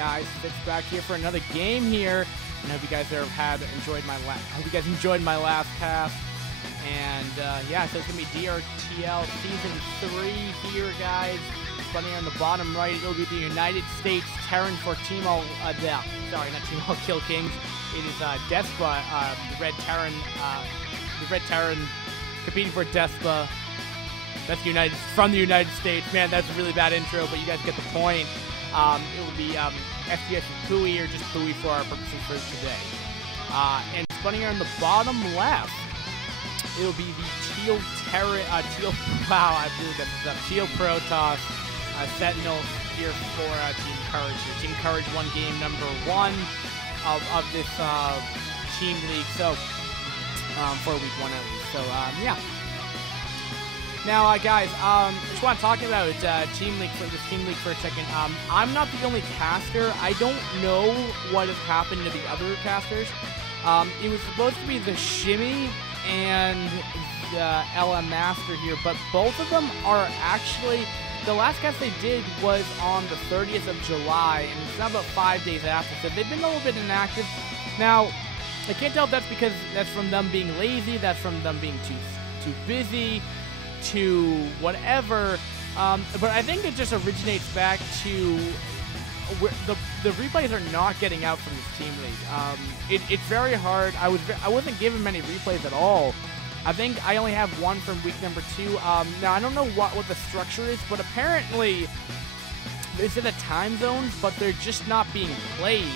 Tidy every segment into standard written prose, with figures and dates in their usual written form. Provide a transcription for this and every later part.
guys? Fitz back here for another game here. I hope you guys enjoyed my last cast. And yeah, so it's gonna be DRTL Season 3 here, guys. Running on the bottom right, it'll be the United States Terran for Team All. Sorry, not Team All Kill Kings. It is Despa, the Red Terran, competing for Despa. That's from the United States. Man, that's a really bad intro, but you guys get the point. It will be FPS and Pui, or just Pui for our purposes for today. And running on the bottom left, it'll be the Teal Protoss Sentinel here for Team Courage. Team Courage won game number 1 of this team league, so for week 1 at least. So yeah. Now, guys, just want to talk about this team league for a second. I'm not the only caster. I don't know what has happened to the other casters. It was supposed to be the Shimmy and the LM Master here, but both of them are actually, the last cast they did was on the 30th of July, and it's now about 5 days after, so they've been a little bit inactive. Now, I can't tell if that's because that's from them being lazy, that's from them being too busy, to whatever, but I think it just originates back to where the replays are not getting out from this team league. It's very hard. I wasn't given many replays at all. I think I only have one from week number 2. Now I don't know what the structure is, but apparently it's in the time zones, but they're just not being played,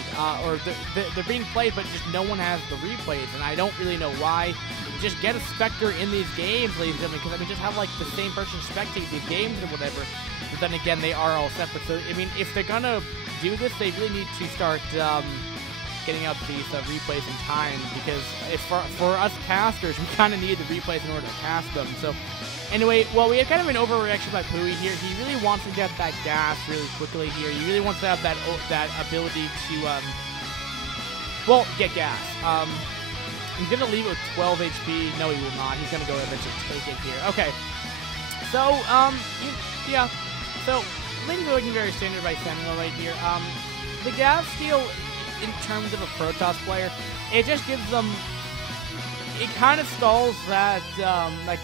or they're being played, but just no one has the replays, and I don't really know why. Just get a Spectre in these games, ladies and gentlemen, because I mean, just have like the same person spectate these games or whatever. But then again, they are all separate. So I mean, if they're gonna do this, they really need to start getting out these replays in time, because for us casters, we kind of need the replays in order to cast them. So anyway, well, we had kind of an overreaction by Pui here. He really wants to get that gas really quickly here. He really wants to have that ability to well, get gas. He's going to leave it with 12 HP. No, he will not. He's going to go eventually take it here. Okay. So, yeah. So, Ling's looking very standard by Sentinel right here. The gas steal, in terms of a Protoss player, it just gives them, it kind of stalls that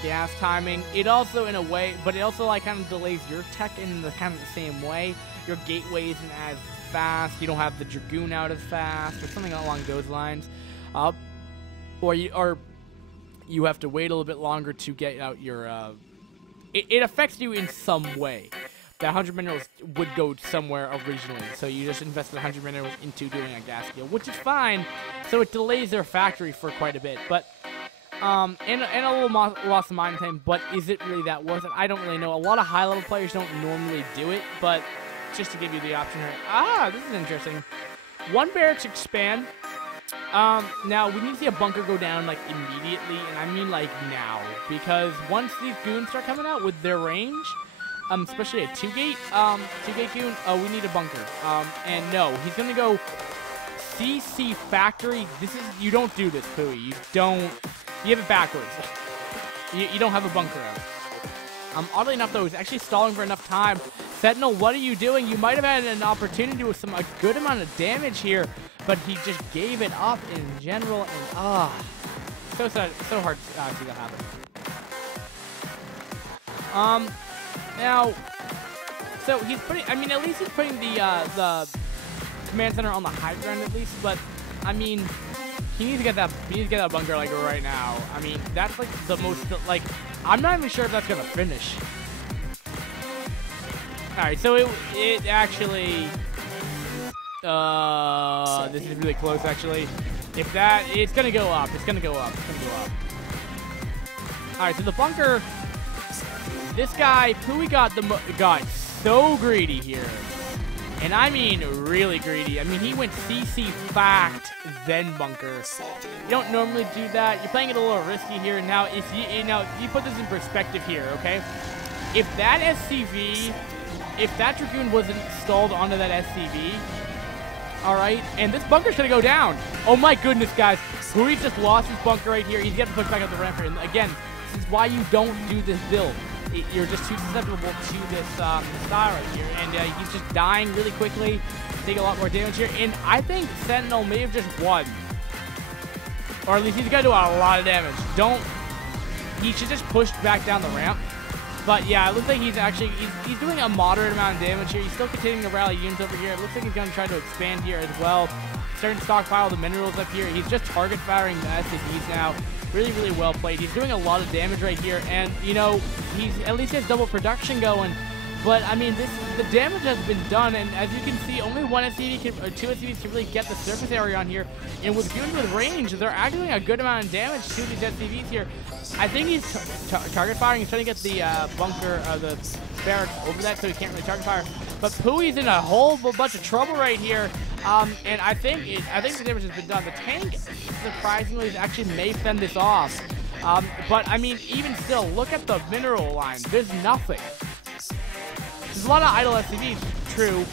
gas timing. It also, in a way, but it also like kind of delays your tech in the kind of the same way. Your gateway isn't as fast. You don't have the Dragoon out as fast, or something along those lines. Or you have to wait a little bit longer to get out your, it affects you in some way. The 100 minerals would go somewhere originally, so you just invested 100 minerals into doing a gas deal, which is fine, so it delays their factory for quite a bit, but, and a little loss of mine time, but is it really that worth it? I don't really know. A lot of high-level players don't normally do it, but just to give you the option here. This is interesting. One barracks expand. Now, we need to see a bunker go down, like, immediately, and I mean, like, now, because once these goons start coming out with their range, especially a 2-gate goon, we need a bunker, and no, he's gonna go CC factory. You don't do this, Pui, you have it backwards. You don't have a bunker out. Oddly enough, though, he's actually stalling for enough time. Sentinel, what are you doing? You might have had an opportunity with a good amount of damage here, but he just gave it up in general, and so sad, so hard to see that happen. Now, so he's putting, I mean, at least he's putting the command center on the high ground at least, but I mean, he needs to get that bunker like right now. I mean, that's like the most, like, I'm not even sure if that's gonna finish. All right, so it actually. This is really close, actually. If that, it's gonna go up. It's gonna go up. It's gonna go up. All right, so the bunker. This guy, Pui got so greedy here, and I mean really greedy. I mean, he went CC fact then bunker. You don't normally do that. You're playing it a little risky here. Now, if you put this in perspective here, okay? If that SCV, if that Dragoon wasn't stalled onto that SCV. Alright, and this bunker's gonna go down. Oh my goodness, guys. Pui just lost his bunker right here. He's got to push back up the ramp here. And again, this is why you don't do this build. You're just too susceptible to this style right here. And he's just dying really quickly. take a lot more damage here. And I think Sentinel may have just won. Or at least he's going to do a lot of damage. He should just push back down the ramp. But yeah, it looks like he's doing a moderate amount of damage here. He's still continuing to rally units over here. It looks like he's going to try to expand here as well. Starting to stockpile the minerals up here. He's just target firing the SCVs now. Really, really well played. He's doing a lot of damage right here. And, you know, he's at least has double production going. But, I mean, the damage has been done, and as you can see, only one SCV or two SCVs can really get the surface area on here. And with units with range, they're actually doing a good amount of damage to these SCVs here. I think he's target firing. He's trying to get the bunker, the barracks over that, so he can't really target fire. But Pui's in a whole bunch of trouble right here. And I think the damage has been done. The tank, surprisingly, actually may fend this off. But, I mean, even still, look at the mineral line. There's nothing. There's a lot of idle SCVs, true.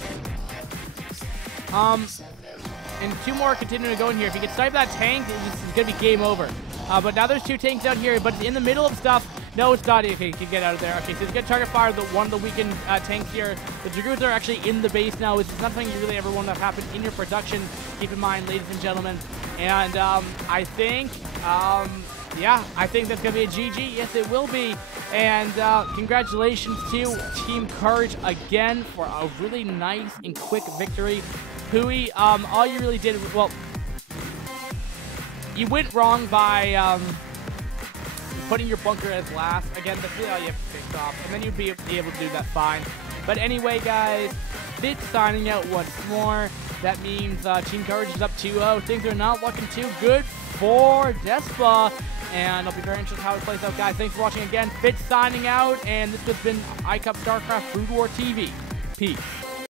And two more continuing to go in here. If you can snipe that tank, it's going to be game over. But now there's two tanks out here, but it's in the middle of stuff. No, it's not. Okay, you can get out of there. Okay, so he's going to target fire one of the weakened tanks here. The Dragoons are actually in the base now, which is not something you really ever want to happen in your production. Keep in mind, ladies and gentlemen. And I think... yeah, I think that's going to be a GG. Yes, it will be. And congratulations to Team Courage again for a really nice and quick victory. Pui, all you really did was, well, you went wrong by putting your bunker as last. Again, that's really all you have to fix off. And then you'd be able to do that fine. But anyway, guys, Fitz signing out once more. That means Team Courage is up 2-0. Things are not looking too good for Despa. And I'll be very interested how it plays out, guys. Thanks for watching again. Fitz signing out. And this has been iCup StarCraft Brood War TV. Peace.